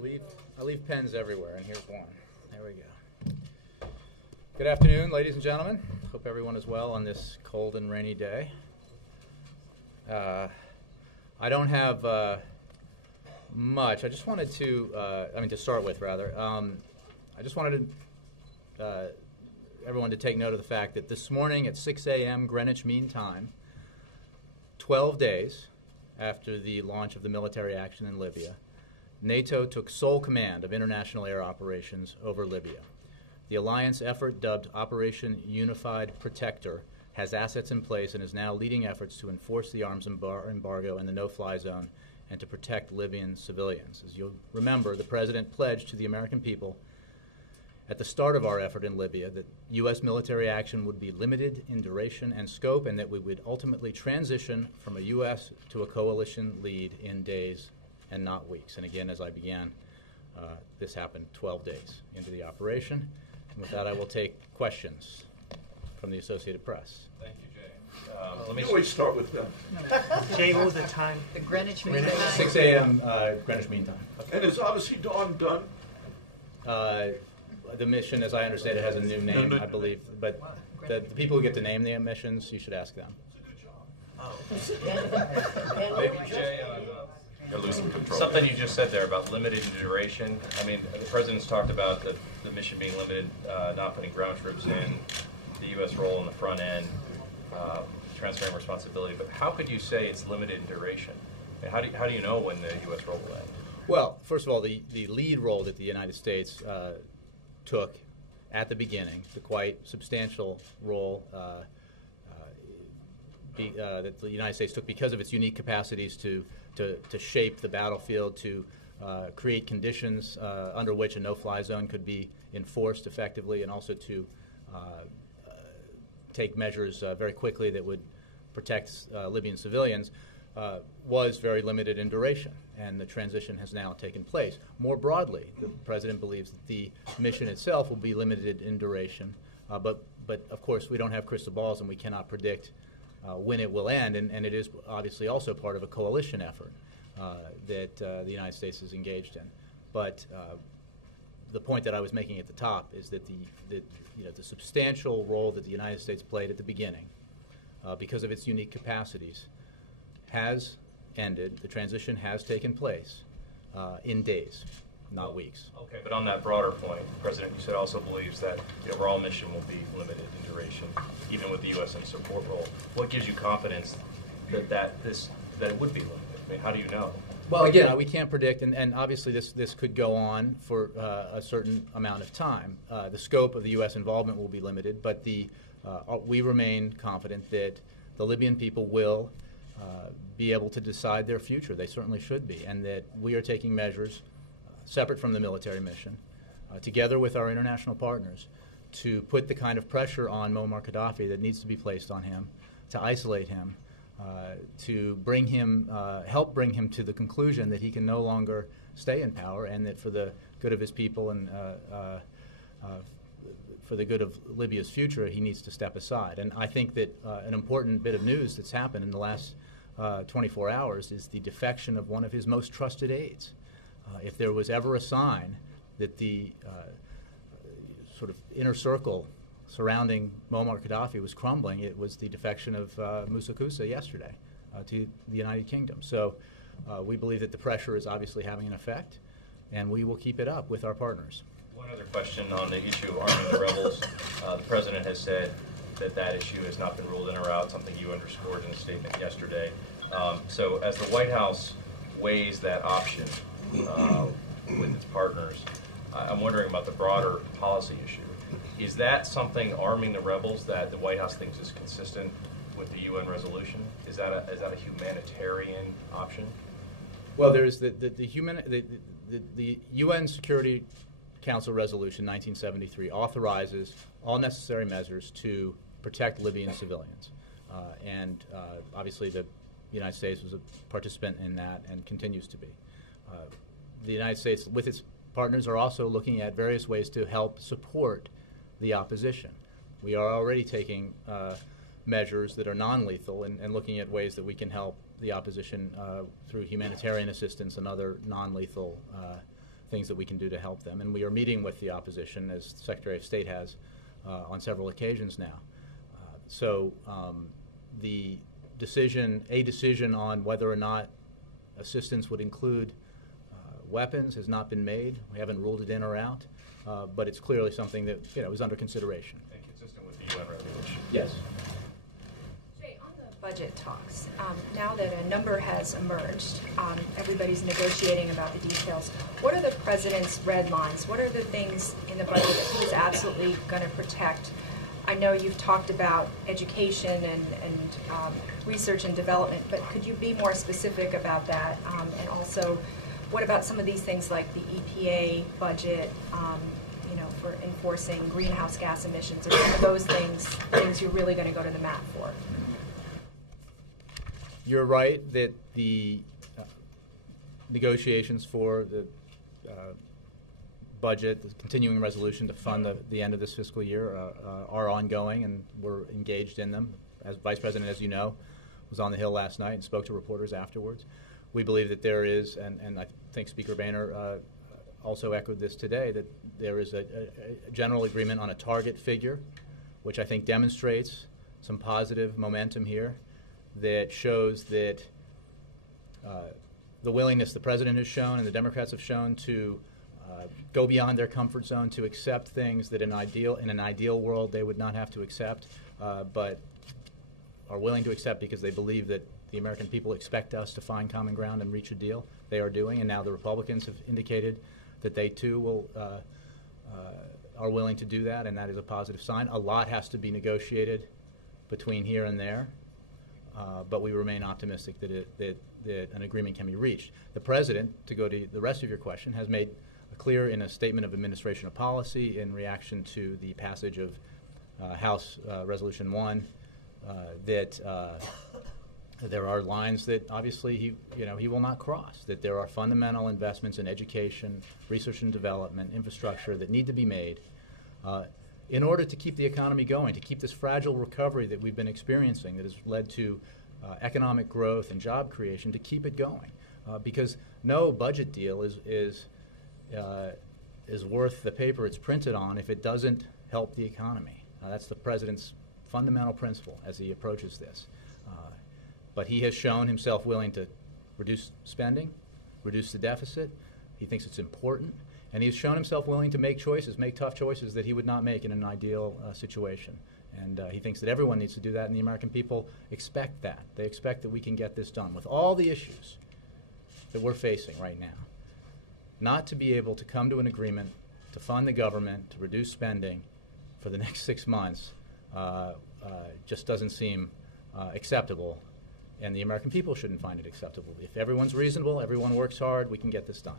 I leave pens everywhere, and here's one. There we go. Good afternoon, ladies and gentlemen. Hope everyone is well on this cold and rainy day. I don't have much. I just wanted to, to start with, rather. I just wanted everyone to take note of the fact that this morning at 6 a.m. Greenwich Mean Time, 12 days after the launch of the military action in Libya, NATO took sole command of international air operations over Libya. The alliance effort, dubbed Operation Unified Protector, has assets in place and is now leading efforts to enforce the arms embargo and the no-fly zone and to protect Libyan civilians. As you'll remember, the President pledged to the American people at the start of our effort in Libya that U.S. military action would be limited in duration and scope and that we would ultimately transition from a U.S. to a coalition lead in days and not weeks. And again, as I began, this happened 12 days into the operation. And with that, I will take questions from the Associated Press. Thank you, Jay. Let me always start with them. Jay, what was the time? The Greenwich Mean Time. 6 a.m. Greenwich Mean Time. And is Odyssey Dawn done? The mission, as I understand it, has a new name, I believe. But the people who get to name the missions, you should ask them. It's a good job. Maybe, Jay, You're losing control. something you just said there about limited in duration. I mean, the President's talked about the mission being limited, not putting ground troops in, the U.S. role in the front end, transferring responsibility. But how could you say it's limited in duration? I mean, how do you know when the U.S. role will end? Well, first of all, the lead role that the United States took at the beginning, the quite substantial role that the United States took because of its unique capacities to shape the battlefield, to create conditions under which a no-fly zone could be enforced effectively, and also to take measures very quickly that would protect Libyan civilians, was very limited in duration, and the transition has now taken place. More broadly, the President believes that the mission itself will be limited in duration, but of course we don't have crystal balls and we cannot predict when it will end, and it is obviously also part of a coalition effort that the United States is engaged in. But the point that I was making at the top is that the substantial role that the United States played at the beginning, because of its unique capacities, has ended. The transition has taken place in days, not weeks. Okay, but on that broader point, the President, you said, also believes that the overall mission will be limited in duration, even with the U.S. in support role. What gives you confidence that it would be limited? I mean, how do you know? Well, again, we can't predict, and obviously this could go on for a certain amount of time. The scope of the U.S. involvement will be limited, but we remain confident that the Libyan people will be able to decide their future. They certainly should be, and that we are taking measures separate from the military mission, together with our international partners, to put the kind of pressure on Muammar Gaddafi that needs to be placed on him, to isolate him, to bring him, help bring him to the conclusion that he can no longer stay in power, and that for the good of his people and for the good of Libya's future, he needs to step aside. And I think that an important bit of news that's happened in the last 24 hours is the defection of one of his most trusted aides. If there was ever a sign that the sort of inner circle surrounding Muammar Gaddafi was crumbling, it was the defection of Moussa Koussa yesterday to the United Kingdom. So we believe that the pressure is obviously having an effect, and we will keep it up with our partners. One other question on the issue of arming the rebels. The President has said that issue has not been ruled in or out, something you underscored in a statement yesterday. So as the White House weighs that option with its partners, I'm wondering about the broader policy issue. Is that something, arming the rebels, that the White House thinks is consistent with the UN resolution? Is that a humanitarian option? Well, there's the UN Security Council Resolution 1973 authorizes all necessary measures to protect Libyan civilians. Obviously the United States was a participant in that and continues to be. The United States, with its partners, are also looking at various ways to help support the opposition. We are already taking measures that are non-lethal and looking at ways that we can help the opposition through humanitarian assistance and other non-lethal things that we can do to help them. And we are meeting with the opposition, as the Secretary of State has on several occasions now. The decision on whether or not assistance would include weapons has not been made. We haven't ruled it in or out, but it's clearly something that is under consideration. And consistent with the UN regulation. Yes. Jay, on the budget talks, now that a number has emerged, everybody's negotiating about the details. What are the president's red lines? What are the things in the budget that he's absolutely going to protect? I know you've talked about education and research and development, but could you be more specific about that? And also, what about some of these things like the EPA budget, for enforcing greenhouse gas emissions? Are some of those things you're really going to go to the mat for? You're right that the negotiations for the budget, the continuing resolution to fund the end of this fiscal year are ongoing, and we're engaged in them. As Vice President, as you know, was on the Hill last night and spoke to reporters afterwards. We believe that there is, and I think Speaker Boehner also echoed this today, that there is a general agreement on a target figure, which I think demonstrates some positive momentum here that shows that the willingness the President has shown and the Democrats have shown to go beyond their comfort zone, to accept things that in an ideal world they would not have to accept, but are willing to accept because they believe that the American people expect us to find common ground and reach a deal. They are doing, and now the Republicans have indicated that they too are willing to do that, and that is a positive sign. A lot has to be negotiated between here and there, but we remain optimistic that an agreement can be reached. The President, to go to the rest of your question, has made clear in a statement of administration of policy in reaction to the passage of House Resolution 1 that there are lines that obviously he will not cross, that there are fundamental investments in education, research and development, infrastructure that need to be made in order to keep the economy going, to keep this fragile recovery that we've been experiencing that has led to economic growth and job creation, to keep it going. Because no budget deal is worth the paper it's printed on if it doesn't help the economy. That's the President's fundamental principle as he approaches this. But he has shown himself willing to reduce spending, reduce the deficit. He thinks it's important. And he's shown himself willing to make choices, make tough choices that he would not make in an ideal situation. And he thinks that everyone needs to do that, and the American people expect that. They expect that we can get this done with all the issues that we're facing right now. Not to be able to come to an agreement to fund the government, to reduce spending for the next 6 months just doesn't seem acceptable, and the American people shouldn't find it acceptable. If everyone's reasonable, everyone works hard, we can get this done.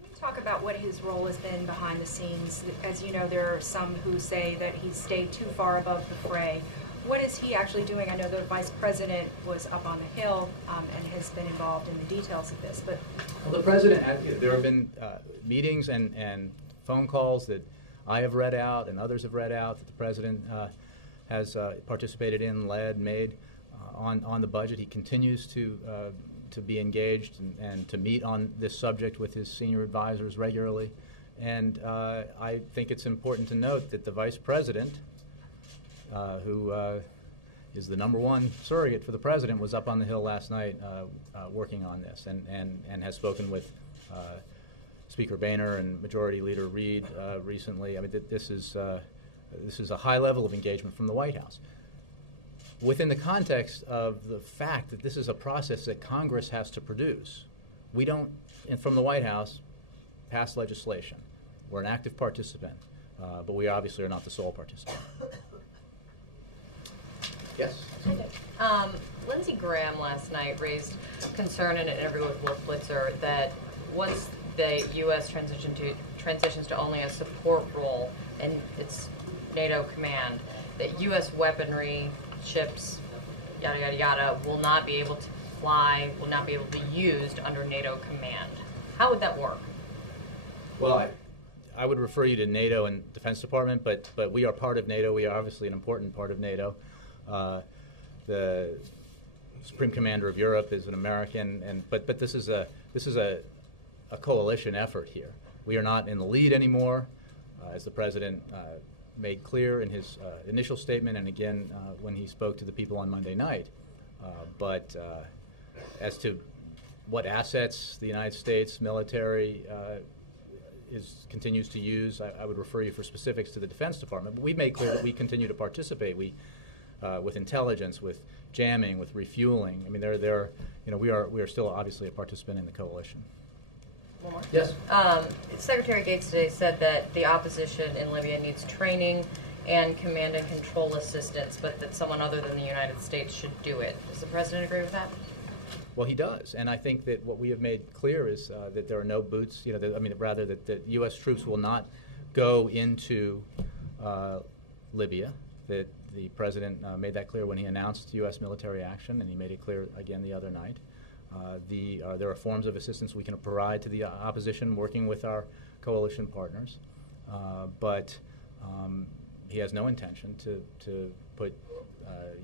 Can you talk about what his role has been behind the scenes? As you know, there are some who say that he's stayed too far above the fray. What is he actually doing? I know the Vice President was up on the Hill and has been involved in the details of this. But well, the President, there have been meetings and phone calls that I have read out and others have read out that the President has participated in, led, made on the budget. He continues to be engaged and to meet on this subject with his senior advisors regularly. And I think it's important to note that the Vice President, who is the #1 surrogate for the President, was up on the Hill last night working on this and has spoken with Speaker Boehner and Majority Leader Reid recently. I mean, this is a high level of engagement from the White House, within the context of the fact that this is a process that Congress has to produce. We don't, from the White House, pass legislation. We're an active participant, but we obviously are not the sole participant. Yes? Lindsey Graham last night raised concern in an interview with Wolf Blitzer that once the U.S. transitions to only a support role in its NATO command, that U.S. weaponry, ships, yada, yada, yada, will not be able to fly, will not be able to be used under NATO command. How would that work? Well, I would refer you to NATO and Defense Department, but we are part of NATO. We are obviously an important part of NATO. The Supreme Commander of Europe is an American, but this is a coalition effort here. We are not in the lead anymore, as the President made clear in his initial statement and again when he spoke to the people on Monday night. But as to what assets the United States military continues to use, I would refer you for specifics to the Defense Department. But we've made clear that we continue to participate. With intelligence, with jamming, with refueling. I mean, we are still obviously a participant in the coalition. One more? Yes. Secretary Gates today said that the opposition in Libya needs training and command and control assistance, but that someone other than the United States should do it. Does the President agree with that? Well, he does, and I think that what we have made clear is that there are no boots. That U.S. troops will not go into Libya. That the President made that clear when he announced U.S. military action, and he made it clear again the other night. There are forms of assistance we can provide to the opposition, working with our coalition partners, but he has no intention to put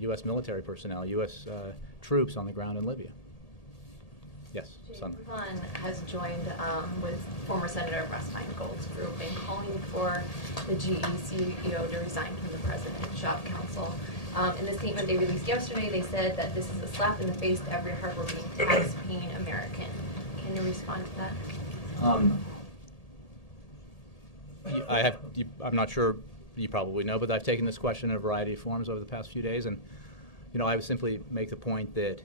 U.S. military personnel, U.S. troops on the ground in Libya. Yes, Sun. Yvonne has joined with former Senator Russ Feingold's group in calling for the GE CEO to resign from the President's Job Council. In a statement they released yesterday, they said that this is a slap in the face to every hardworking, tax-paying American. Can you respond to that? I'm not sure you probably know, but I've taken this question in a variety of forms over the past few days, and I would simply make the point that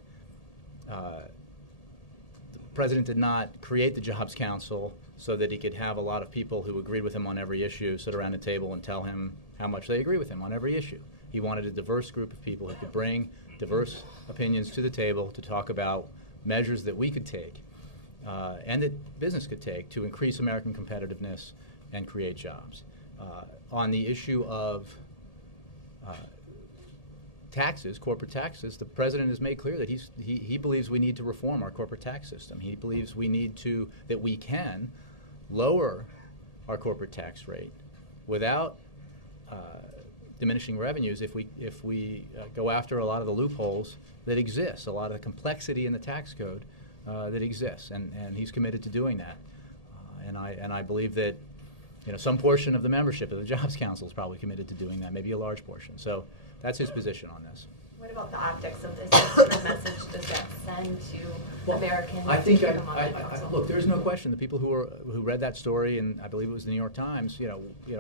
the President did not create the Jobs Council so that he could have a lot of people who agreed with him on every issue sit around a table and tell him how much they agree with him on every issue. He wanted a diverse group of people who could bring diverse opinions to the table to talk about measures that we could take and that business could take to increase American competitiveness and create jobs. On the issue of taxes, corporate taxes, the President has made clear that he believes we need to reform our corporate tax system. He believes that we can lower our corporate tax rate without diminishing revenues if we go after a lot of the loopholes that exist, a lot of the complexity in the tax code that exists, and he's committed to doing that. And I believe that some portion of the membership of the Jobs Council is probably committed to doing that, maybe a large portion. So that's his position on this. What about the optics of this? What sort of message does that send to Americans? I think look, there's no question. The people who read that story, and I believe it was the New York Times,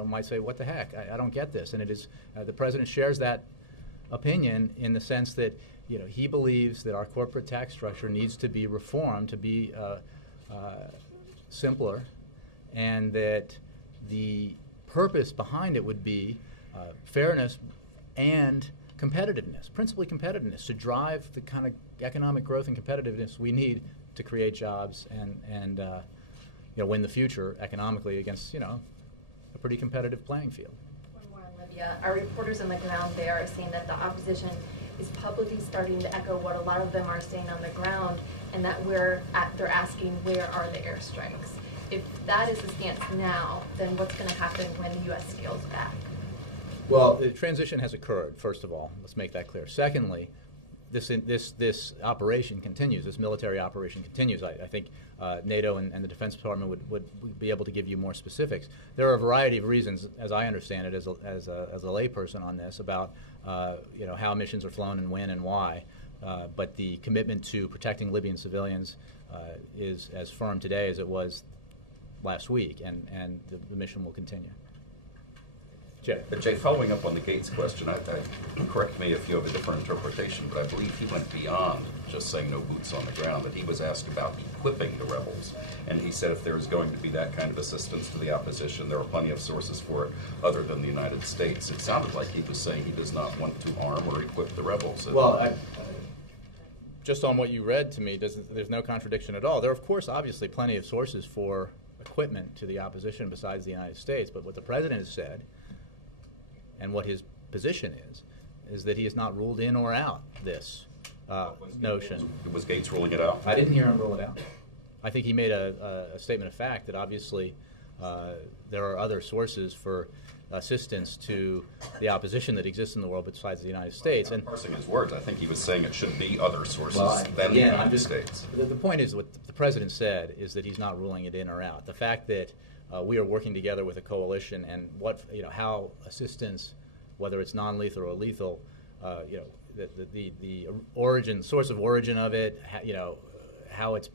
might say, "What the heck? I don't get this." And it is the President shares that opinion in the sense that he believes that our corporate tax structure needs to be reformed to be simpler, and that the purpose behind it would be fairness and competitiveness, principally competitiveness, to drive the kind of economic growth and competitiveness we need to create jobs and win the future economically against a pretty competitive playing field. One more on Libya. Our reporters on the ground there are saying that the opposition is publicly starting to echo what a lot of them are saying on the ground, and that they're asking, where are the airstrikes? If that is the stance now, then what's going to happen when the U.S. scales back? Well, the transition has occurred, first of all. Let's make that clear. Secondly, this operation continues. This military operation continues. I think NATO and the Defense Department would be able to give you more specifics. There are a variety of reasons, as I understand it, as a layperson on this, about how missions are flown and when and why. But the commitment to protecting Libyan civilians is as firm today as it was last week, and the mission will continue. Jay, following up on the Gates question, correct me if you have a different interpretation, but I believe he went beyond just saying no boots on the ground, that he was asked about equipping the rebels. And he said if there is going to be that kind of assistance to the opposition, there are plenty of sources for it other than the United States. It sounded like he was saying he does not want to arm or equip the rebels. Well, just on what you read to me, there's no contradiction at all. There are, of course, obviously plenty of sources for equipment to the opposition besides the United States, but what the President has said and what his position is that he has not ruled in or out this notion. Was Gates ruling it out? I didn't hear him rule it out. I think he made a statement of fact that obviously There are other sources for assistance to the opposition that exists in the world besides the United States. And parsing his words, I think he was saying it should be other sources than the United States. The point is, what the president said is that he's not ruling it in or out. The fact that we are working together with a coalition, and how assistance, whether it's non-lethal or lethal, the origin, source of origin of it, how it's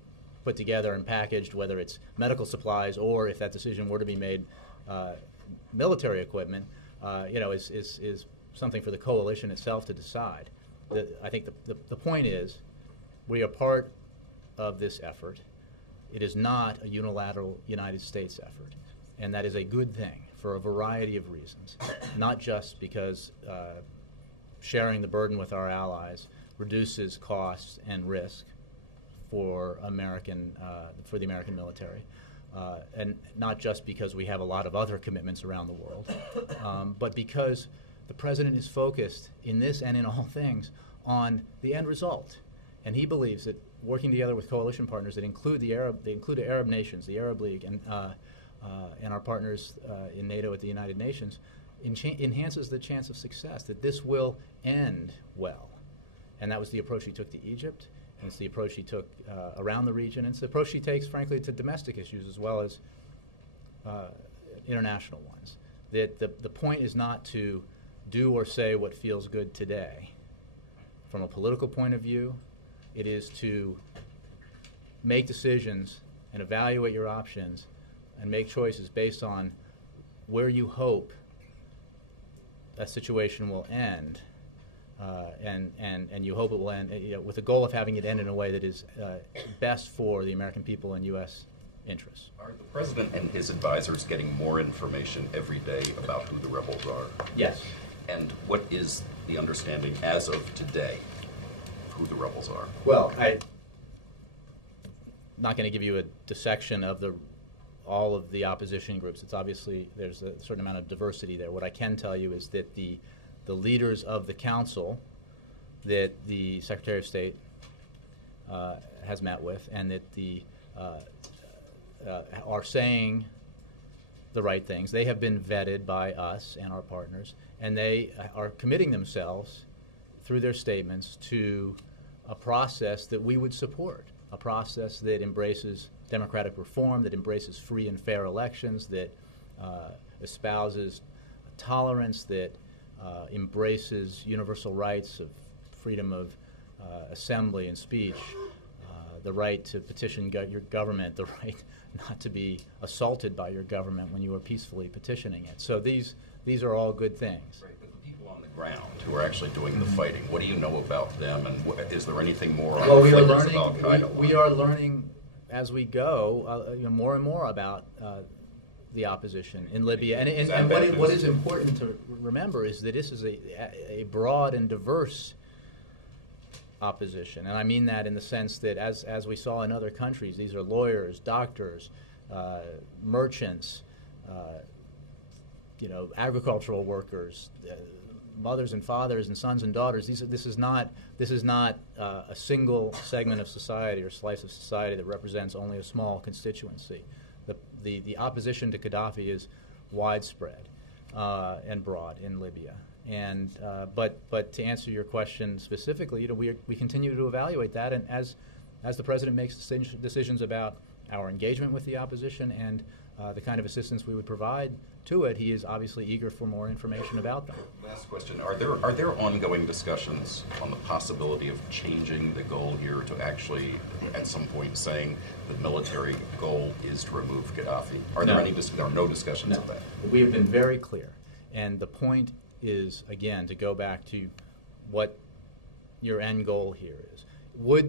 put together and packaged, whether it's medical supplies or, if that decision were to be made, military equipment, is something for the coalition itself to decide. I think the point is, we are part of this effort. It is not a unilateral United States effort, and that is a good thing for a variety of reasons, not just because sharing the burden with our allies reduces costs and risk for the American military, and not just because we have a lot of other commitments around the world, but because the president is focused in this and in all things on the end result, and he believes that working together with coalition partners that include the Arab nations, the Arab League, and our partners in NATO at the United Nations, enhances the chance of success, that this will end well. And that was the approach he took to Egypt, and it's the approach he took around the region, and it's the approach he takes, frankly, to domestic issues as well as international ones. That the point is not to do or say what feels good today. From a political point of view, it is to make decisions and evaluate your options and make choices based on where you hope a situation will end, and you hope it will end with the goal of having it end in a way that is best for the American people and U.S. interests. Are the president and his advisors getting more information every day about who the rebels are? Yes. And what is the understanding as of today who the rebels are? Well, I'm not going to give you a dissection of all of the opposition groups. It's obviously, there's a certain amount of diversity there. What I can tell you is that the leaders of the council that the Secretary of State has met with, and that are saying the right things. They have been vetted by us and our partners, and they are committing themselves through their statements to a process that we would support, a process that embraces democratic reform, that embraces free and fair elections, that espouses tolerance, that embraces universal rights of freedom of assembly and speech, the right to petition your government, the right not to be assaulted by your government when you are peacefully petitioning it. So these are all good things. Right, but the people on the ground who are actually doing the fighting, what do you know about them, and is there anything more on well, the flavors of Al-Qaeda? We are learning as we go more and more about the opposition in Libya. And what is important to remember is that this is a broad and diverse opposition, and I mean that in the sense that as we saw in other countries, these are lawyers, doctors, merchants, agricultural workers, mothers and fathers and sons and daughters. This is not a single segment of society or slice of society that represents only a small constituency. The opposition to Gaddafi is widespread and broad in Libya. And but to answer your question specifically, we continue to evaluate that, and as the president makes decisions about our engagement with the opposition and the kind of assistance we would provide to it, he is obviously eager for more information about them. Last question: Are there ongoing discussions on the possibility of changing the goal here to actually, at some point, saying the military goal is to remove Gaddafi? There are no discussions of that. We have been very clear, and the point is, again, to go back to what your end goal here is.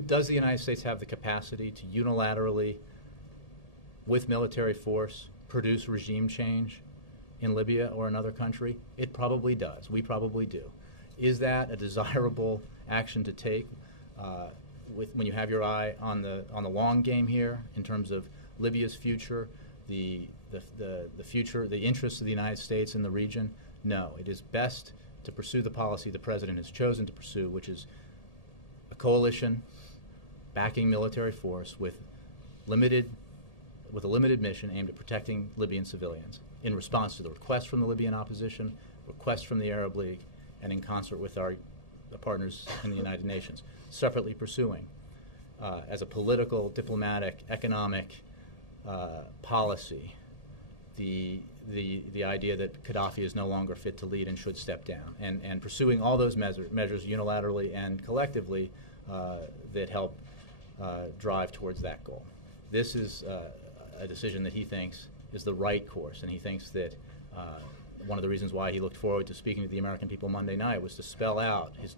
Does the United States have the capacity to unilaterally, with military force, produce regime change in Libya or another country? It probably does. We probably do. Is that a desirable action to take when you have your eye on the long game here in terms of Libya's future, the future, the interests of the United States in the region? No, it is best to pursue the policy the president has chosen to pursue, which is a coalition backing military force with limited with a limited mission aimed at protecting Libyan civilians in response to the request from the Libyan opposition, request from the Arab League, and in concert with our partners in the United Nations, separately pursuing as a political, diplomatic, economic policy the idea that Gaddafi is no longer fit to lead and should step down, and pursuing all those measures unilaterally and collectively that help drive towards that goal. This is a decision that he thinks is the right course, and he thinks that one of the reasons why he looked forward to speaking to the American people Monday night was to spell out his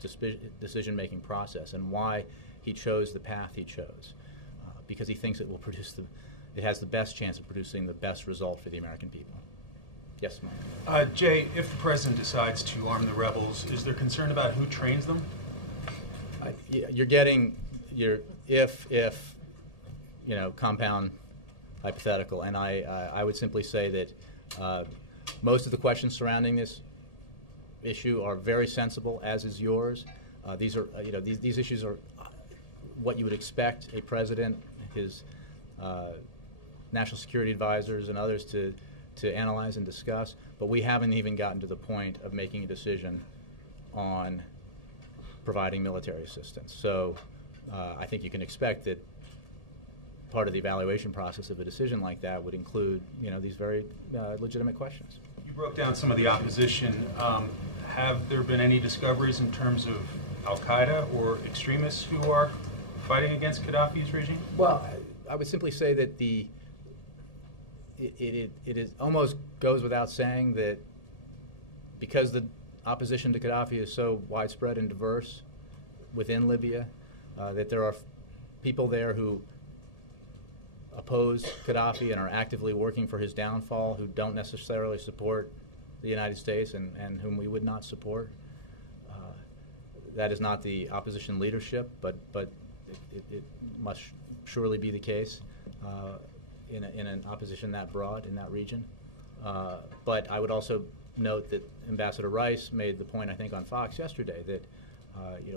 decision-making process and why he chose the path he chose, because he thinks it will produce it has the best chance of producing the best result for the American people. Yes, Mike. Jay, if the president decides to arm the rebels, is there concern about who trains them? You're getting your if compound hypothetical, and I would simply say that most of the questions surrounding this issue are very sensible, as is yours. These are these issues are what you would expect a president, his national security advisors, and others to analyze and discuss. But we haven't even gotten to the point of making a decision on providing military assistance. So I think you can expect that part of the evaluation process of a decision like that would include, these very legitimate questions. You broke down some of the opposition. Have there been any discoveries in terms of al-Qaeda or extremists who are fighting against Gaddafi's regime? Well, I would simply say that it is almost goes without saying that because the opposition to Gaddafi is so widespread and diverse within Libya, that there are people there who oppose Gaddafi and are actively working for his downfall, who don't necessarily support the United States and whom we would not support. That is not the opposition leadership, but it must surely be the case in an opposition that broad in that region. But I would also note that Ambassador Rice made the point, I think, on Fox yesterday that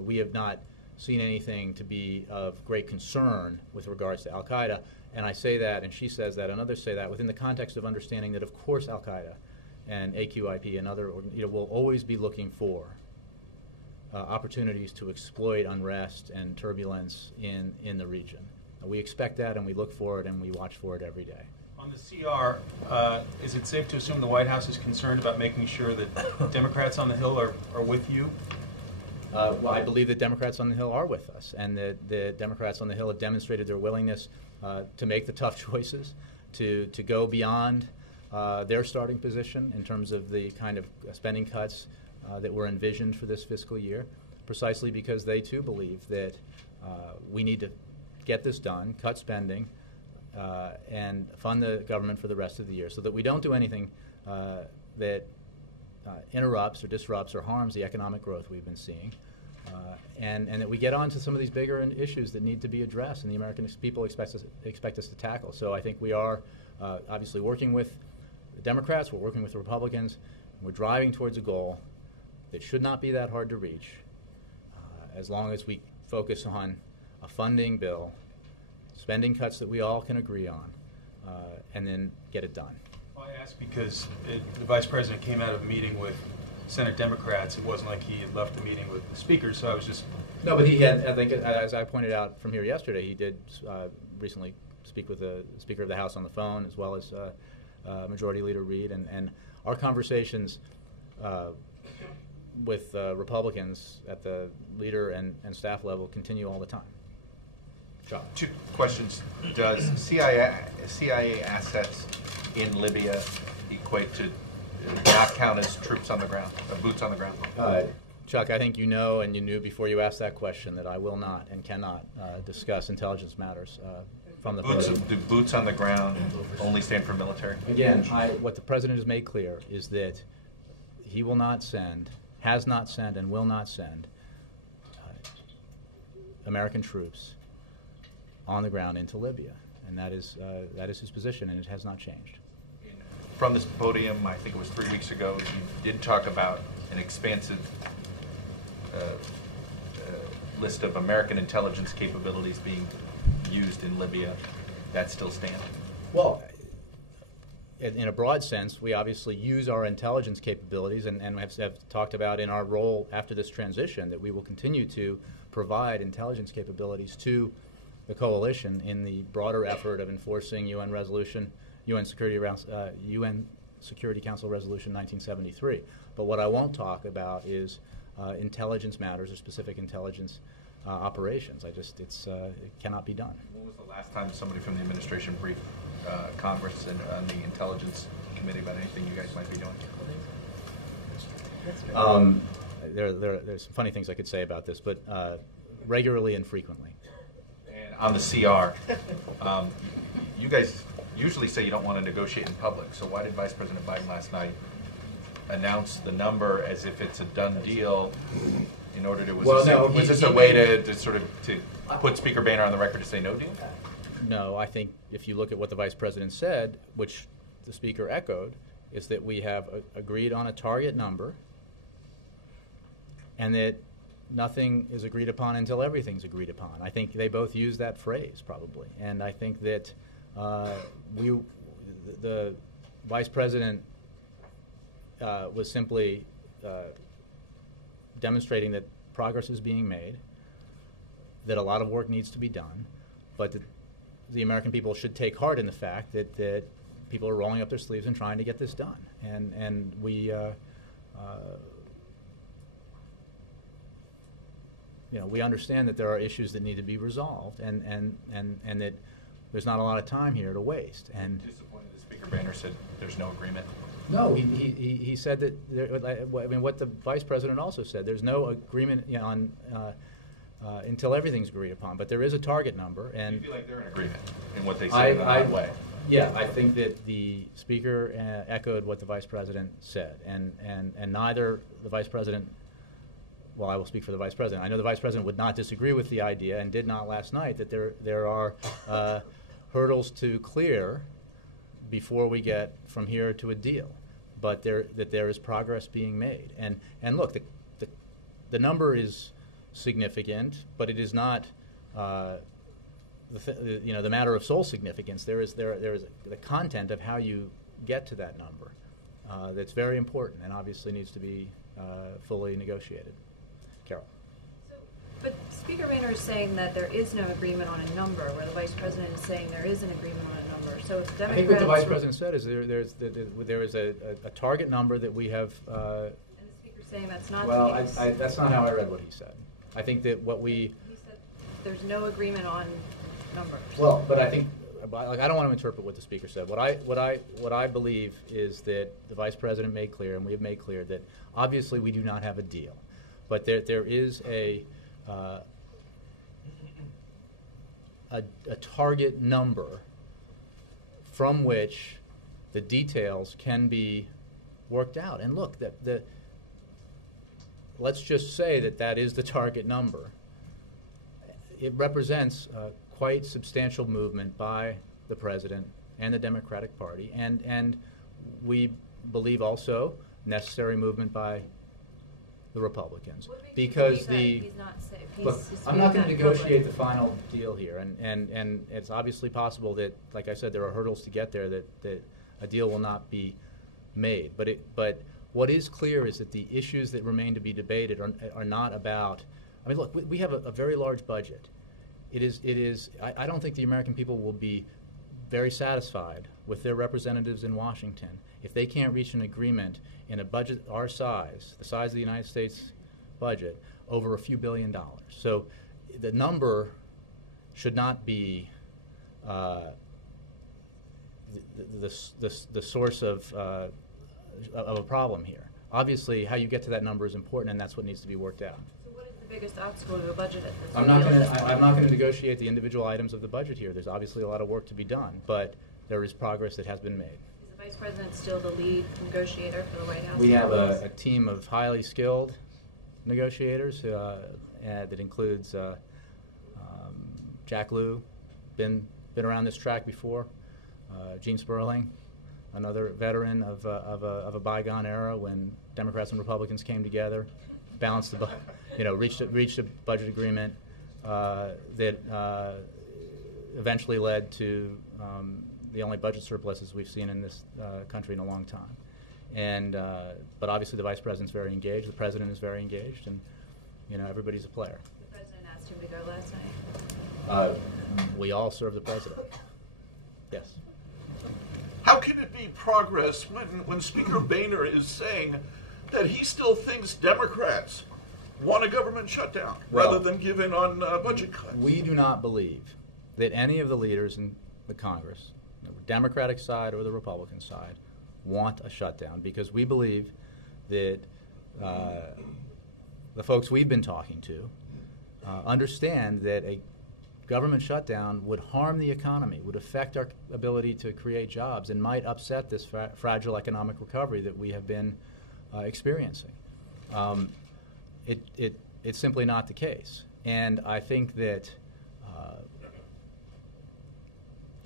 we have not seen anything to be of great concern with regards to al-Qaeda. And I say that, and she says that, and others say that, within the context of understanding that, of course, al-Qaeda and AQIP and other, will always be looking for opportunities to exploit unrest and turbulence in the region. We expect that, and we look for it, and we watch for it every day. On the CR, is it safe to assume the White House is concerned about making sure that Democrats on the Hill are with you? Well, I believe that Democrats on the Hill are with us, and that the Democrats on the Hill have demonstrated their willingness to make the tough choices, to go beyond their starting position in terms of the kind of spending cuts that were envisioned for this fiscal year, precisely because they too believe that we need to get this done, cut spending, and fund the government for the rest of the year so that we don't do anything that interrupts or disrupts or harms the economic growth we've been seeing, and that we get on to some of these bigger issues that need to be addressed and the American people expect us to tackle. So I think we are obviously working with the Democrats, we're working with the Republicans, and we're driving towards a goal that should not be that hard to reach as long as we focus on a funding bill, spending cuts that we all can agree on, and then get it done. Well, I ask because the Vice President came out of a meeting with Senate Democrats. It wasn't like he had left the meeting with the Speaker, so I was just... No, but he had, I think, as I pointed out from here yesterday, he did recently speak with the Speaker of the House on the phone, as well as Majority Leader Reid, and our conversations with Republicans at the leader and staff level continue all the time. John. Two questions. Does CIA assets in Libya equate to not count as troops on the ground, boots on the ground? Chuck, I think you know and you knew before you asked that question that I will not and cannot discuss intelligence matters from the president. Do boots on the ground only stand for military? Again, what the president has made clear is that he will not send, has not sent, and will not send American troops on the ground into Libya, and that is his position, and it has not changed. From this podium, I think it was 3 weeks ago, you did talk about an expansive list of American intelligence capabilities being used in Libya. That still stands? Well, in a broad sense, we obviously use our intelligence capabilities and have talked about in our role after this transition that we will continue to provide intelligence capabilities to the coalition in the broader effort of enforcing UN Security Council Resolution 1973. But what I won't talk about is intelligence matters or specific intelligence operations. It cannot be done. When was the last time somebody from the administration briefed Congress and the Intelligence Committee about anything you guys might be doing? There's some funny things I could say about this, but regularly and frequently. And on the CR, you guys usually say you don't want to negotiate in public, so why did Vice President Biden last night announce the number as if it's a done deal in order to, was this a way to sort of to put Speaker Boehner on the record to say no deal? No, I think if you look at what the Vice President said, which the Speaker echoed, is that we have agreed on a target number and that nothing is agreed upon until everything's agreed upon. I think they both use that phrase probably, and I think that the Vice President was simply demonstrating that progress is being made, that a lot of work needs to be done, but that the American people should take heart in the fact that people are rolling up their sleeves and trying to get this done. And we, we understand that there are issues that need to be resolved, and that there's not a lot of time here to waste. And disappointed that Speaker Boehner said there's no agreement. No, he said that. What the Vice President also said, there's no agreement on until everything's agreed upon. But there is a target number, and you feel like they're in agreement in what they say in that way. Yeah, I think that the Speaker echoed what the Vice President said, and neither the Vice President. Well, I will speak for the Vice President. I know the Vice President would not disagree with the idea, and did not last night, that there are hurdles to clear before we get from here to a deal, but there is progress being made. And look, the number is significant, but it is not the matter of sole significance. There is the content of how you get to that number that's very important and obviously needs to be fully negotiated. Carol. But Speaker Boehner is saying that there is no agreement on a number, where the Vice President is saying there is an agreement on a number. So if Democrats, I think what the Vice President said is there is a target number that we have. And the Speaker's saying that's not well, the case. that's not how I read what he said. I think that what he said there's no agreement on numbers. Well, but I think I don't want to interpret what the Speaker said. What I believe is that the Vice President made clear, and we have made clear, that obviously we do not have a deal, but there is a target number from which the details can be worked out. And look, let's just say that is the target number. It represents quite substantial movement by the President and the Democratic Party, and we believe also necessary movement by the Republicans, because I'm not going to negotiate the final deal here, and it's obviously possible that, like I said, there are hurdles to get there, that a deal will not be made. But what is clear is that the issues that remain to be debated are not about. I mean, look, we have a very large budget. It is. I don't think the American people will be very satisfied with their representatives in Washington if they can't reach an agreement in a budget our size, the size of the United States budget, over a few $1 billion. So the number should not be the source of a problem here. Obviously, how you get to that number is important, and that's what needs to be worked out. So what is the biggest obstacle to the budget at this I'm not going to negotiate the individual items of the budget here. There's obviously a lot of work to be done, but there is progress that has been made. Is the Vice President still the lead negotiator for the White House? We have a team of highly skilled negotiators that includes Jack Lew, been around this track before, Gene Sperling, another veteran of a bygone era when Democrats and Republicans came together, balanced reached a budget agreement that eventually led to the only budget surpluses we've seen in this country in a long time. And but obviously the Vice President's very engaged, the President is very engaged, and everybody's a player. The President asked him to go last night. We all serve the President. Yes. How can it be progress when Speaker Boehner is saying that he still thinks Democrats want a government shutdown rather than give in on budget cuts? We do not believe that any of the leaders in the Congress, the Democratic side or the Republican side, want a shutdown, because we believe that the folks we've been talking to understand that a government shutdown would harm the economy, would affect our ability to create jobs, and might upset this fragile economic recovery that we have been experiencing. It's simply not the case. And I think that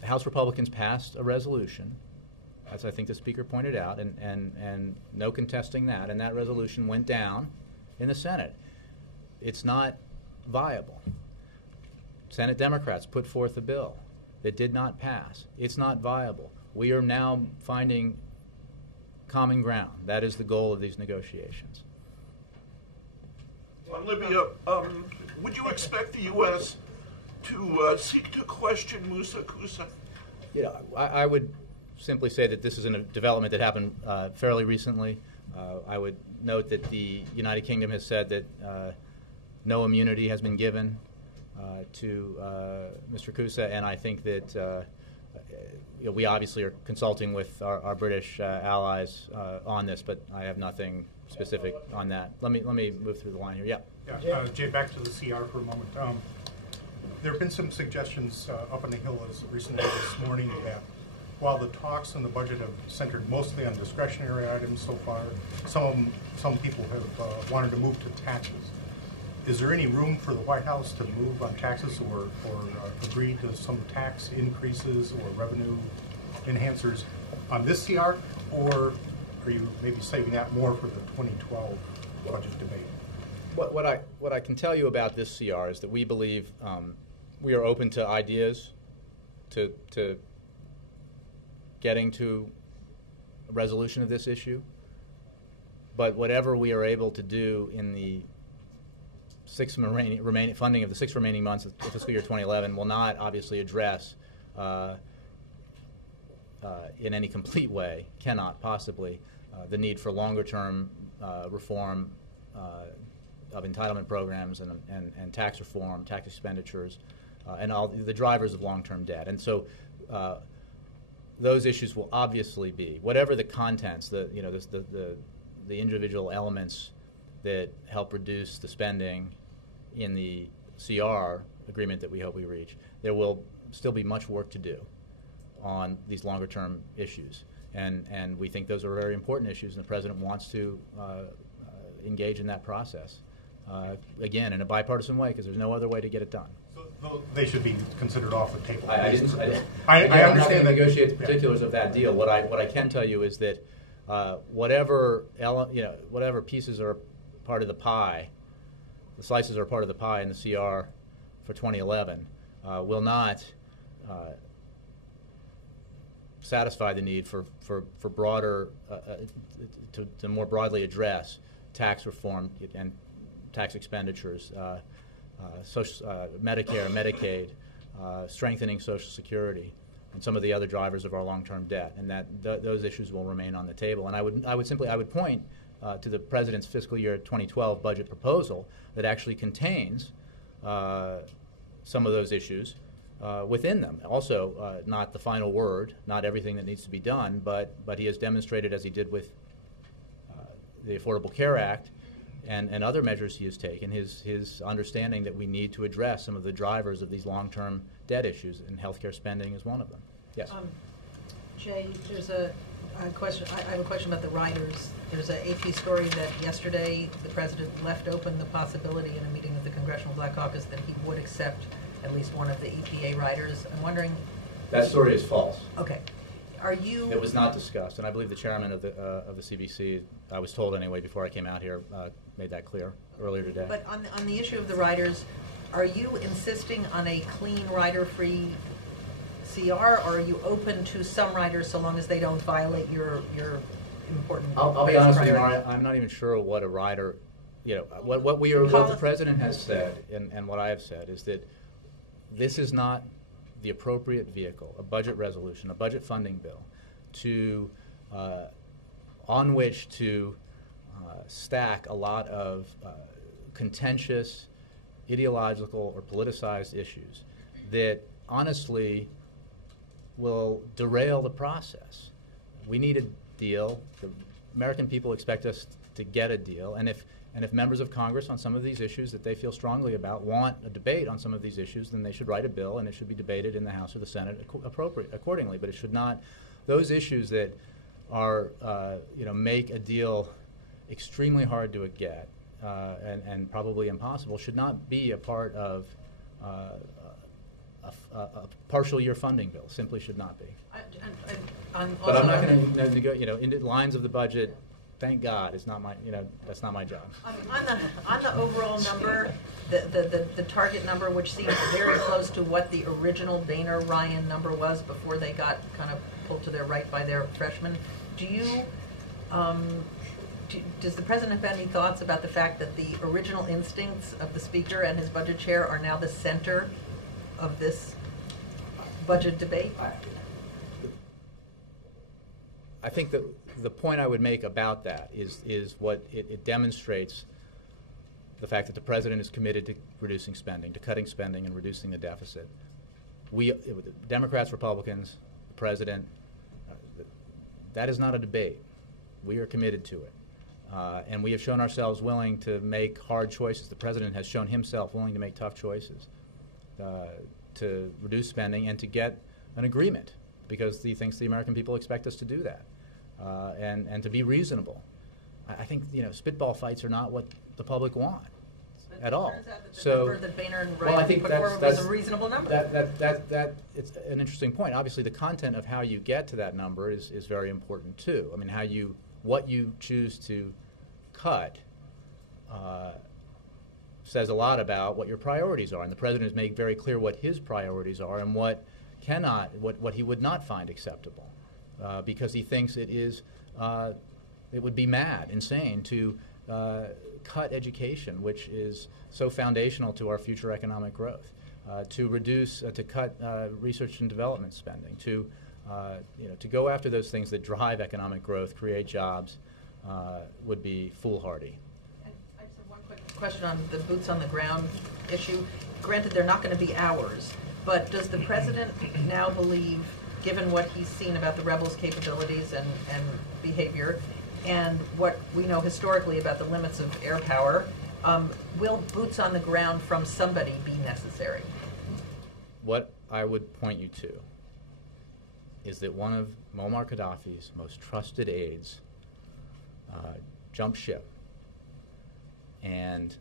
the House Republicans passed a resolution, as I think the Speaker pointed out, and no contesting that, and that resolution went down in the Senate. It's not viable. Senate Democrats put forth a bill that did not pass. It's not viable. We are now finding common ground. That is the goal of these negotiations. On Libya, would you expect the U.S. to seek to question Musa Kusa? I would simply say that this is a development that happened fairly recently. I would note that the United Kingdom has said that no immunity has been given to Mr. Kusa, and I think that we obviously are consulting with our British allies on this, but I have nothing specific on that. Let me move through the line here. Yeah. Jay, back to the CR for a moment. There have been some suggestions up on the Hill as recently as this morning that while the talks on the budget have centered mostly on discretionary items so far, some people have wanted to move to taxes. Is there any room for the White House to move on taxes or agree to some tax increases or revenue enhancers on this CR, or are you maybe saving that more for the 2012 budget debate? What I can tell you about this CR is that we believe we are open to ideas, to getting to a resolution of this issue. But whatever we are able to do in the remaining funding of the 6 remaining months of fiscal year 2011 will not obviously address in any complete way, cannot possibly, the need for longer-term reform of entitlement programs and tax reform, tax expenditures, and all the drivers of long-term debt. And so those issues will obviously be, whatever the contents, the individual elements that help reduce the spending in the CR agreement that we hope we reach, there will still be much work to do on these longer-term issues. And we think those are very important issues, and the President wants to engage in that process, again, in a bipartisan way, because there's no other way to get it done. So they should be considered off the table. I understand. I'm not going to negotiate the particulars of that deal. What I can tell you is that whatever pieces are part of the pie, the slices are part of the pie in the CR for 2011, will not satisfy the need for broader to more broadly address tax reform and tax expenditures, Medicare, Medicaid, strengthening Social Security, and some of the other drivers of our long-term debt, and that those issues will remain on the table. And I would point to the President's fiscal year 2012 budget proposal that actually contains some of those issues within them. Also, not the final word, not everything that needs to be done, but he has demonstrated, as he did with the Affordable Care Act and other measures he has taken, his understanding that we need to address some of the drivers of these long-term debt issues, and healthcare spending is one of them. Yes. Jay, there's a question. I have a question about the riders. There's an AP story that yesterday the President left open the possibility in a meeting with the Congressional Black Caucus that he would accept at least one of the EPA riders. I'm wondering. That story is false. Okay. Are you? It was not discussed, and I believe the chairman of the CBC, I was told anyway before I came out here, made that clear earlier today. But on the issue of the riders, are you insisting on a clean rider-free CR, or are you open to some riders so long as they don't violate your important? I'll be honest with you, priority? Maria, I'm not even sure what a rider, what the president has said and what I have said is that this is not the appropriate vehicle, a budget resolution, a budget funding bill, on which to stack a lot of contentious, ideological, or politicized issues that honestly will derail the process. We need a deal. The American people expect us to get a deal, and if members of Congress on some of these issues that they feel strongly about want a debate on some of these issues, then they should write a bill, and it should be debated in the House or the Senate accordingly. But it should not, those issues that are, make a deal extremely hard to get and probably impossible, should not be a part of a partial year funding bill. Simply should not be. But I'm not going to go, into lines of the budget. Thank God, it's not my, that's not my job. On the overall number, the target number, which seems very close to what the original Boehner-Ryan number was before they got kind of pulled to their right by their freshmen, does the president have any thoughts about the fact that the original instincts of the speaker and his budget chair are now the center of this budget debate? I think that the point I would make about that is what it demonstrates the fact that the president is committed to reducing spending, to cutting spending and reducing the deficit. Democrats, Republicans, the president, that is not a debate. We are committed to it. And we have shown ourselves willing to make hard choices. The president has shown himself willing to make tough choices to reduce spending and to get an agreement, because he thinks the American people expect us to do that, and to be reasonable. I think spitball fights are not what the public want at all. So, number that Boehner and Ryan put forward was a reasonable number. That it's an interesting point. Obviously, the content of how you get to that number is very important too. I mean, what you choose to cut says a lot about what your priorities are, and the president has made very clear what his priorities are and what he would not find acceptable, because he thinks it would be insane to cut education, which is so foundational to our future economic growth, to cut research and development spending, to go after those things that drive economic growth, create jobs, would be foolhardy. And I just have one quick question on the boots on the ground issue. Granted, they're not going to be ours, but does the president now believe, given what he's seen about the rebels' capabilities and behavior, and what we know historically about the limits of air power, will boots on the ground from somebody be necessary? What I would point you to is that one of Muammar Gaddafi's most trusted aides jumped ship. And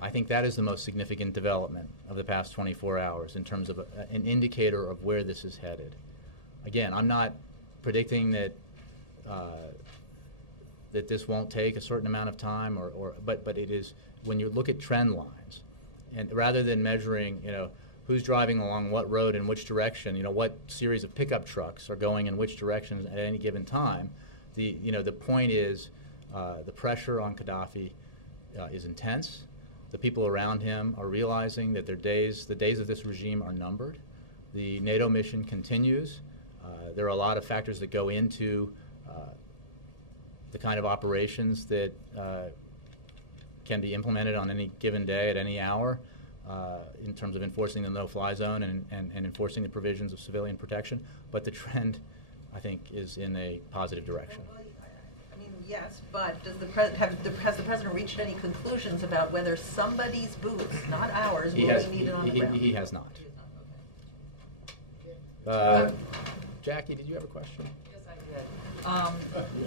I think that is the most significant development of the past 24 hours in terms of an indicator of where this is headed. Again, I'm not predicting that that this won't take a certain amount of time, but it is, when you look at trend lines, and rather than measuring, who's driving along what road in which direction, what series of pickup trucks are going in which directions at any given time, the point is the pressure on Gaddafi is intense. The people around him are realizing that the days of this regime are numbered. The NATO mission continues. There are a lot of factors that go into the kind of operations that can be implemented on any given day at any hour in terms of enforcing the no-fly zone and enforcing the provisions of civilian protection. But the trend, I think, is in a positive direction. Well, I mean, yes, but has the president reached any conclusions about whether somebody's boots, not ours, will be needed on the ground? He has not. Jackie, did you have a question? Yes, I did.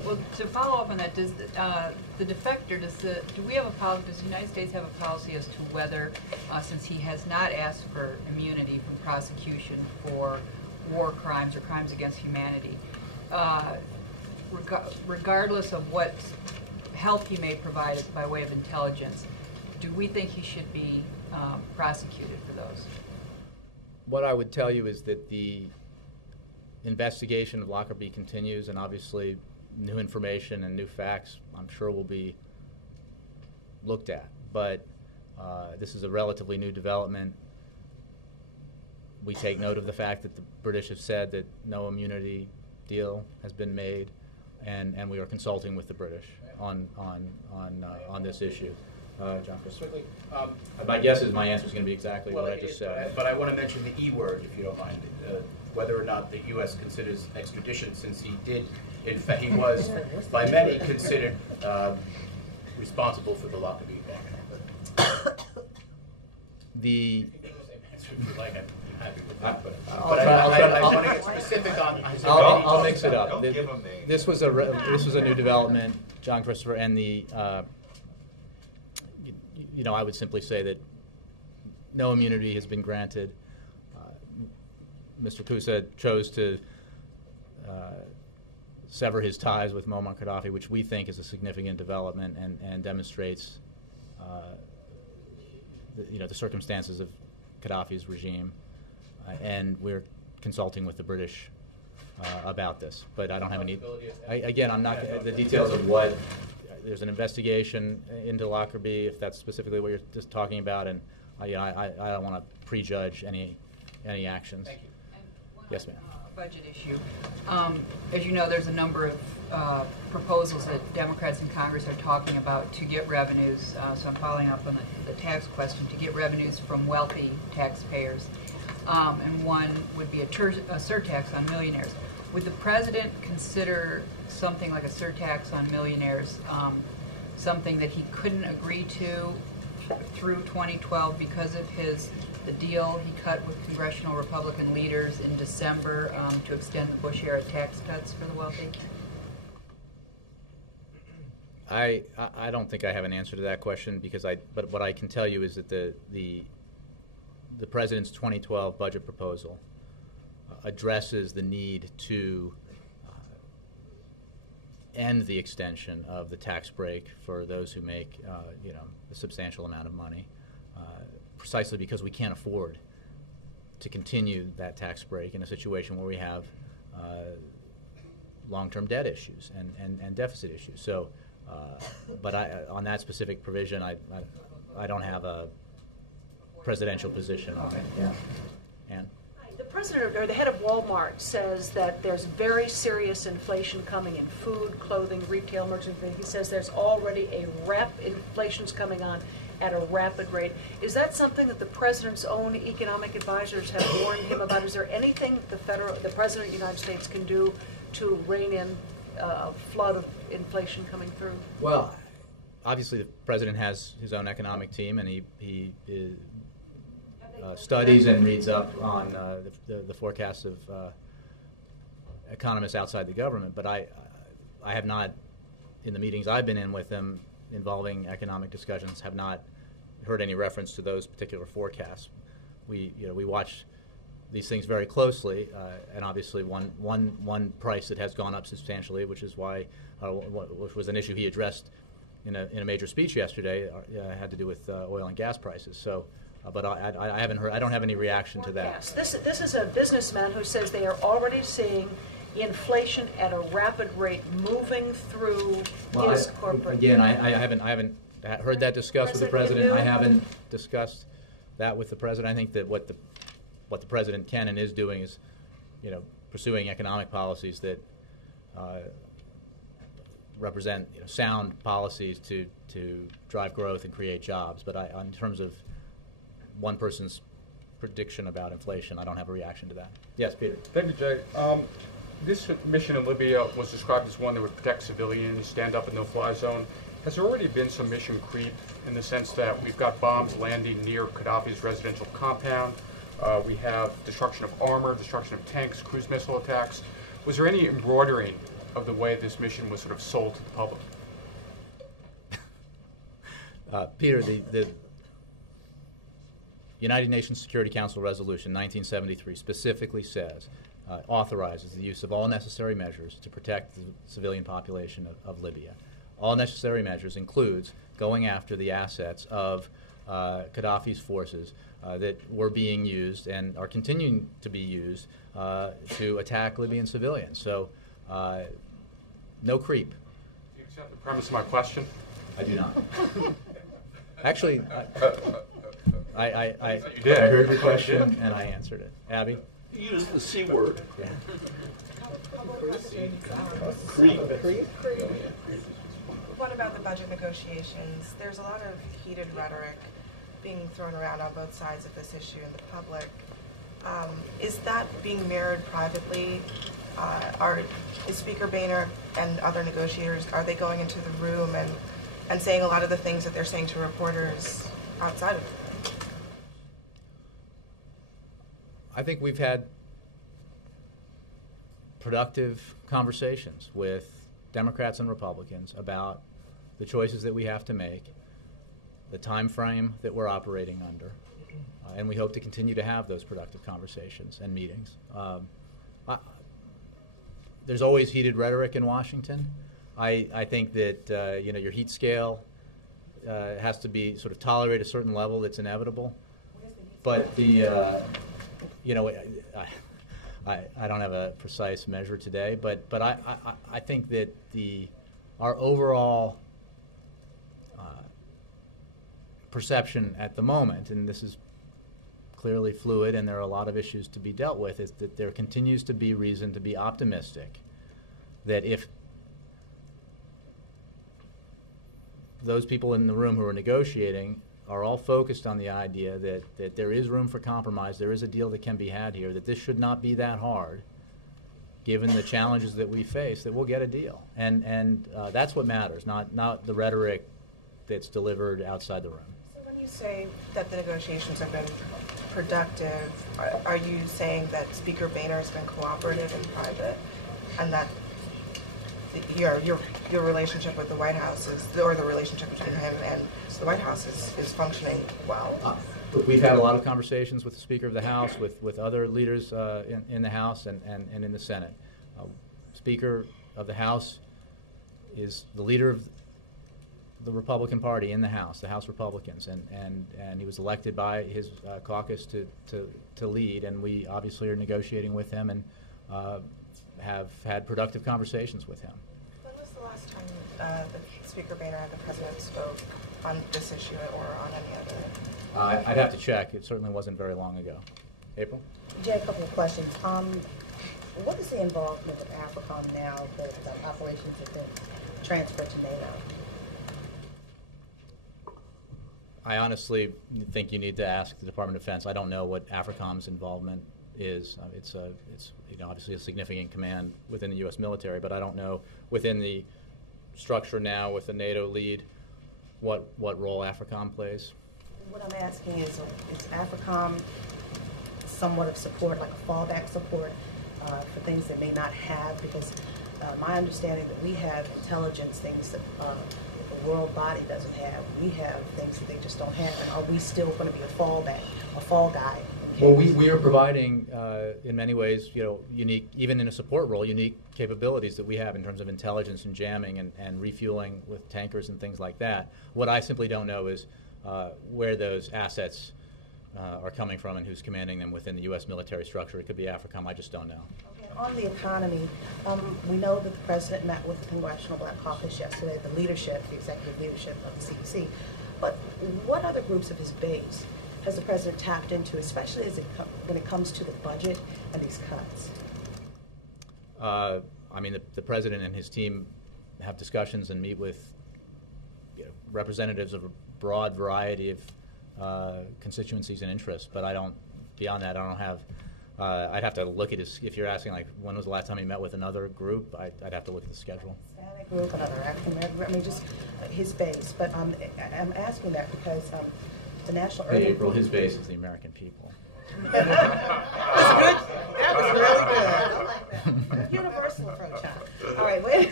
Well, to follow up on that, does the defector, do we have a policy? Does the United States have a policy as to whether, since he has not asked for immunity from prosecution for war crimes or crimes against humanity, regardless of what help he may provide by way of intelligence, do we think he should be prosecuted for those? What I would tell you is that investigation of Lockerbie continues, and obviously new information and new facts, I'm sure, will be looked at. But this is a relatively new development. We take note of the fact that the British have said that no immunity deal has been made, and we are consulting with the British on this issue. John Chris. My guess is my answer is going to be exactly what I just said. But I want to mention the E word, if you don't mind, whether or not the U.S. considers extradition, since he did, in fact, he was by many considered responsible for the Lockerbie attack. The I want to get specific on. I'll mix it up. This was a new development, John Christopher, and the I would simply say that no immunity has been granted. Mr. Kusa chose to sever his ties with Muammar Gaddafi, which we think is a significant development and demonstrates the circumstances of Gaddafi's regime. And we're consulting with the British about this. But I don't have any. Again, I'm not the details of what. There's an investigation into Lockerbie, if that's specifically what you're just talking about, and I don't want to prejudge any actions. Thank you. Yes, ma'am. Budget issue. As you know, there's a number of proposals that Democrats in Congress are talking about to get revenues. So I'm following up on the tax question, to get revenues from wealthy taxpayers. And one would be a surtax on millionaires. Would the president consider something like a surtax on millionaires something that he couldn't agree to through 2012 because of the deal he cut with congressional Republican leaders in December to extend the Bush era tax cuts for the wealthy? I don't think I have an answer to that question but what I can tell you is that the president's 2012 budget proposal addresses the need to end the extension of the tax break for those who make a substantial amount of money, precisely because we can't afford to continue that tax break in a situation where we have long-term debt issues and deficit issues. So, but on that specific provision, I don't have a presidential position on it. Yeah. Ann? The president or the head of Walmart says that there's very serious inflation coming in food, clothing, retail, merchandise. He says there's already inflation's coming on at a rapid rate. Is that something that the president's own economic advisors have warned him about? Is there anything the president of the United States can do to rein in a flood of inflation coming through? Well, obviously the president has his own economic team, and he studies and reads up on the forecasts of economists outside the government. But I have not, in the meetings I've been in with them involving economic discussions, have not heard any reference to those particular forecasts. We watch these things very closely, and obviously one price that has gone up substantially, which is why, which was an issue he addressed in a major speech yesterday, had to do with oil and gas prices. So. But I haven't heard. I don't have any reaction to that. This is a businessman who says they are already seeing inflation at a rapid rate moving through his corporate. Again, I haven't heard that discussed with the president. I haven't discussed that with the president. I think that what the president can and is doing is, pursuing economic policies that represent sound policies to drive growth and create jobs. But in terms of one person's prediction about inflation, I don't have a reaction to that. Yes, Peter. Thank you, Jay. This mission in Libya was described as one that would protect civilians, stand up a no-fly zone. Has there already been some mission creep in the sense that we've got bombs landing near Gaddafi's residential compound? We have destruction of armor, destruction of tanks, cruise missile attacks. Was there any embroidering of the way this mission was sort of sold to the public? Peter, the United Nations Security Council Resolution 1973 specifically says, authorizes the use of all necessary measures to protect the civilian population of Libya. All necessary measures includes going after the assets of Gaddafi's forces that were being used and are continuing to be used to attack Libyan civilians. So, no creep. Do you accept the premise of my question? I do not. Actually, I heard your question and I answered it. Abby? You used the C word. Yeah. What about the budget negotiations? There's a lot of heated rhetoric being thrown around on both sides of this issue in the public. Is that being mirrored privately? Is Speaker Boehner and other negotiators, are they going into the room and saying a lot of the things that they're saying to reporters outside of the room? I think we've had productive conversations with Democrats and Republicans about the choices that we have to make, the time frame that we're operating under, and we hope to continue to have those productive conversations and meetings. There's always heated rhetoric in Washington. I think that your heat scale has to be sort of tolerate a certain level that's inevitable. But I don't have a precise measure today, but I think that our overall perception at the moment, and this is clearly fluid and there are a lot of issues to be dealt with, is that there continues to be reason to be optimistic that if those people in the room who are negotiating are all focused on the idea that there is room for compromise, there is a deal that can be had here, that this should not be that hard, given the challenges that we face, that we'll get a deal. And that's what matters, not the rhetoric that's delivered outside the room. So when you say that the negotiations have been productive, are you saying that Speaker Boehner has been cooperative in private, and that your relationship with the White House or the relationship between him and the White House is functioning well? We've had a lot of conversations with the Speaker of the House, with other leaders in the House and in the Senate. Speaker of the House is the leader of the Republican Party in the House Republicans, and he was elected by his caucus to lead, and we obviously are negotiating with him and have had productive conversations with him. When was the last time that Speaker Boehner and the President spoke on this issue or on any other? I'd have to check. It certainly wasn't very long ago. April? Jay, a couple of questions. What is the involvement of AFRICOM now that operations have been transferred to NATO? I honestly think you need to ask the Department of Defense. I don't know what AFRICOM's involvement is. It's obviously a significant command within the U.S. military, but I don't know within the structure now with the NATO lead what role AFRICOM plays. What I'm asking is AFRICOM somewhat of support, like a fallback support for things they may not have? Because my understanding that we have intelligence, things that the world body doesn't have. We have things that they just don't have. And are we still going to be a fallback, a fall guy? Well, we are providing, in many ways, unique, even in a support role, unique capabilities that we have in terms of intelligence and jamming and refueling with tankers and things like that. What I simply don't know is where those assets are coming from and who's commanding them within the U.S. military structure. It could be AFRICOM. I just don't know. Okay. On the economy, we know that the President met with the Congressional Black Caucus yesterday, the executive leadership of the CDC. But what other groups of his base has the President tapped into, especially when it comes to the budget and these cuts? I mean, the President and his team have discussions and meet with representatives of a broad variety of constituencies and interests, but beyond that, I don't have, I'd have to look at his, if you're asking like when was the last time he met with another group, I'd have to look at the schedule. Hispanic group, another African American group, I mean just his base, but I'm asking that because the National Urban... Hey, April, his base is the American people. That was good. That was real good. I like that. Universal approach, huh? All right, wait.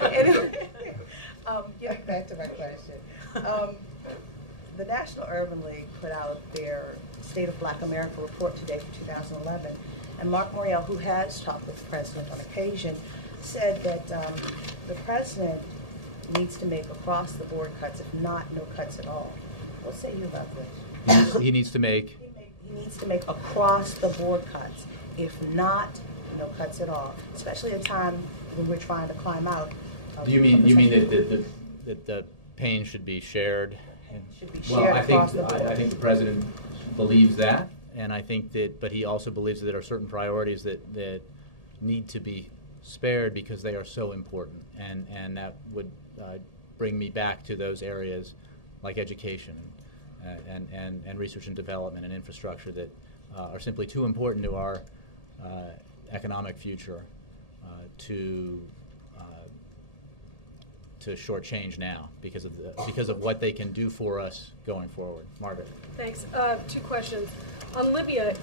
Anyway, getting back to my question. The National Urban League put out their State of Black America report today for 2011, and Mark Morial, who has talked with the President on occasion, said that the President needs to make across-the-board cuts, if not no cuts at all. What say you about this? He needs to make. He needs to make across-the-board cuts. If not, no cuts at all, especially at a time when we're trying to climb out. Do you mean that the pain should be shared? Should be Well, shared I across the think board. I think the president believes that, and I think that, but he also believes that there are certain priorities that need to be spared because they are so important, and that would bring me back to those areas like education and research and development and infrastructure that are simply too important to our economic future to shortchange now because of what they can do for us going forward. Margaret. Thanks. 2 questions. On Libya,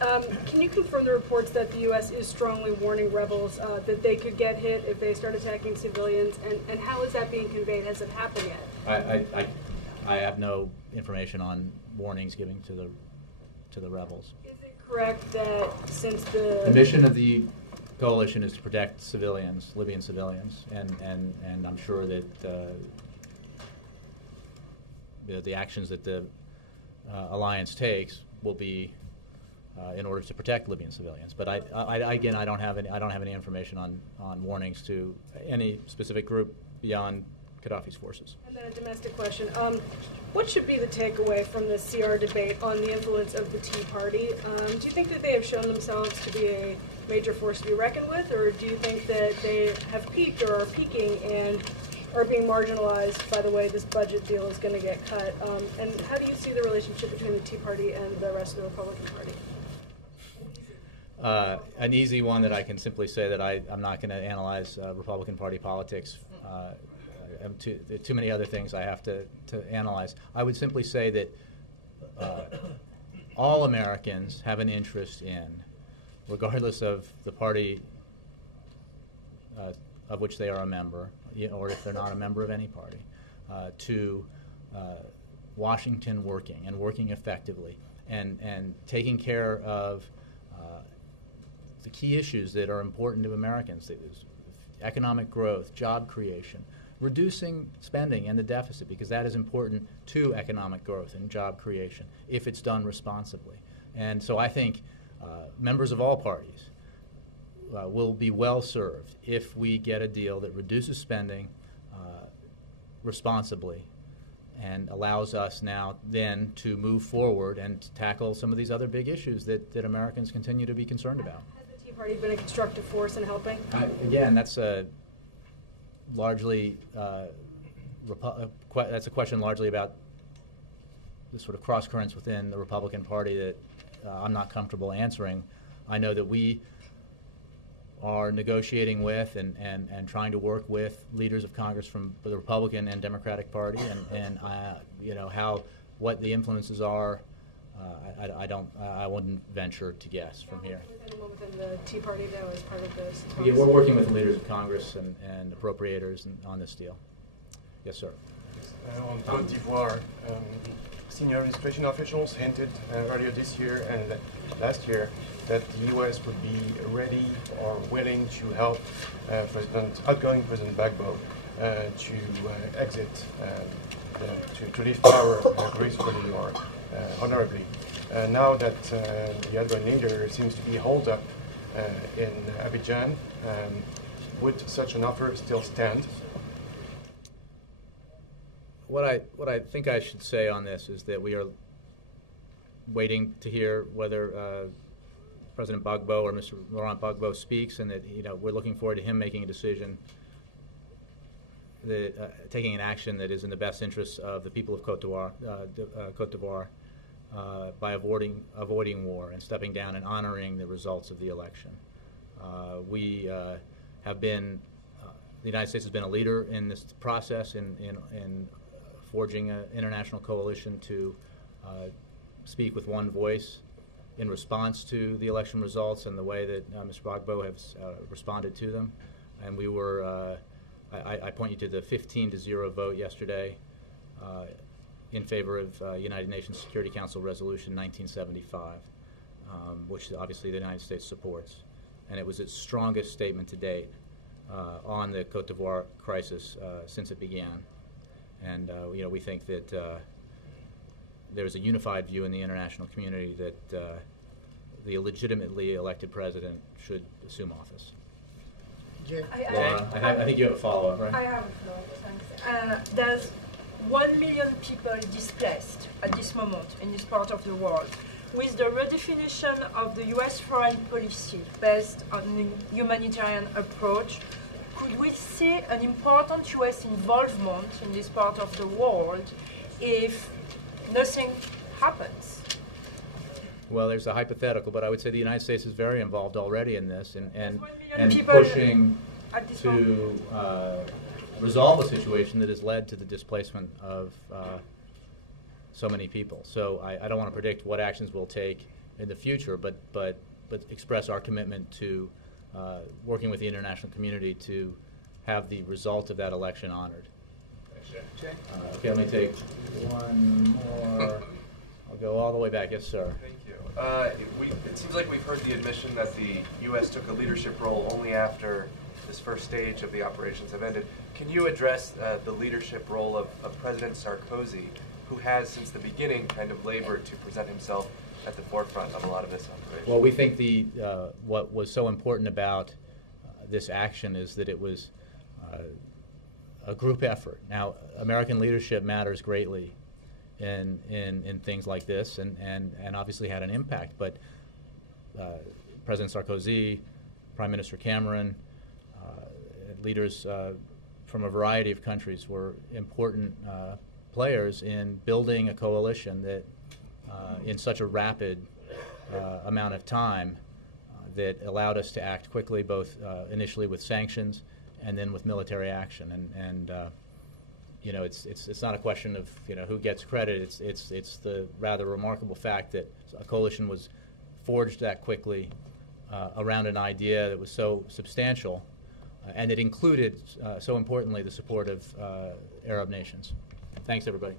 can you confirm the reports that the U.S. is strongly warning rebels that they could get hit if they start attacking civilians, and how is that being conveyed? Has it happened yet? I have no information on warnings given to the rebels. Is it correct that since the mission of the coalition is to protect civilians, Libyan civilians, and I'm sure that the actions that the alliance takes will be in order to protect Libyan civilians. But again, I don't have any information on warnings to any specific group beyond Gaddafi's forces. And then a domestic question. What should be the takeaway from the CR debate on the influence of the Tea Party? Do you think that they have shown themselves to be a major force to be reckoned with, or do you think that they have peaked or are peaking and are being marginalized by the way this budget deal is going to get cut? And how do you see the relationship between the Tea Party and the rest of the Republican Party? An easy one that I can simply say that I'm not going to analyze Republican Party politics. Too many other things I have to analyze. I would simply say that all Americans have an interest in, regardless of the party of which they are a member, or if they're not a member of any party, to Washington working effectively and taking care of the key issues that are important to Americans: economic growth, job creation, reducing spending and the deficit, because that is important to economic growth and job creation if it's done responsibly. And so I think members of all parties will be well served if we get a deal that reduces spending responsibly and allows us now then to move forward and tackle some of these other big issues that Americans continue to be concerned about. Has the Tea Party been a constructive force in helping? Again, that's largely that's a question largely about the sort of cross currents within the Republican Party that I'm not comfortable answering. I know that we are negotiating with and trying to work with leaders of Congress from the Republican and Democratic Party, and what the influences are. I wouldn't venture to guess from here. Is anyone within the Tea Party now as part of this? Yeah, we're working with the leaders of Congress and appropriators on this deal. Yes, sir. On Côte d'Ivoire, senior administration officials hinted earlier this year and last year that the U.S. would be ready or willing to help outgoing President Gbagbo to exit, to leave power gracefully or honorably. Now that the outgoing leader seems to be holed up in Abidjan, would such an offer still stand? What I think I should say on this is that we are waiting to hear whether President Gbagbo or Mr. Laurent Gbagbo speaks, and that we're looking forward to him making a decision, taking an action that is in the best interest of the people of Côte d'Ivoire, by avoiding war and stepping down and honoring the results of the election. We have been, the United States has been a leader in this process in forging an international coalition to speak with one voice in response to the election results and the way that Mr. Gbagbo has responded to them. And we were, I point you to the 15-0 vote yesterday in favor of United Nations Security Council Resolution 1975, which obviously the United States supports. And it was its strongest statement to date on the Côte d'Ivoire crisis since it began. And we think that there's a unified view in the international community that the legitimately elected president should assume office. Laura, I think you have a follow-up, right? I have a follow-up, thanks. There's 1 million people displaced at this moment in this part of the world. With the redefinition of the US foreign policy based on a humanitarian approach, could we see an important US involvement in this part of the world if nothing happens? Well, there's a hypothetical, but I would say the United States is very involved already in this and people pushing to resolve a situation that has led to the displacement of so many people. So I don't want to predict what actions we'll take in the future, but express our commitment to working with the international community to have the result of that election honored. Thanks, Jay. Okay, let me take one more. I'll go all the way back. Yes, sir. Thank you. It seems like we've heard the admission that the U.S. took a leadership role only after this first stage of the operations have ended. Can you address the leadership role of President Sarkozy, who has since the beginning kind of labored to present himself at the forefront of a lot of this operation? Well, we think what was so important about this action is that it was a group effort. Now, American leadership matters greatly in things like this, and obviously had an impact. But President Sarkozy, Prime Minister Cameron, leaders from a variety of countries were important players in building a coalition that, in such a rapid amount of time, that allowed us to act quickly, both initially with sanctions and then with military action. And you know, it's not a question of, you know, who gets credit. It's the rather remarkable fact that a coalition was forged that quickly around an idea that was so substantial, and it included, so importantly, the support of Arab nations. Thanks, everybody.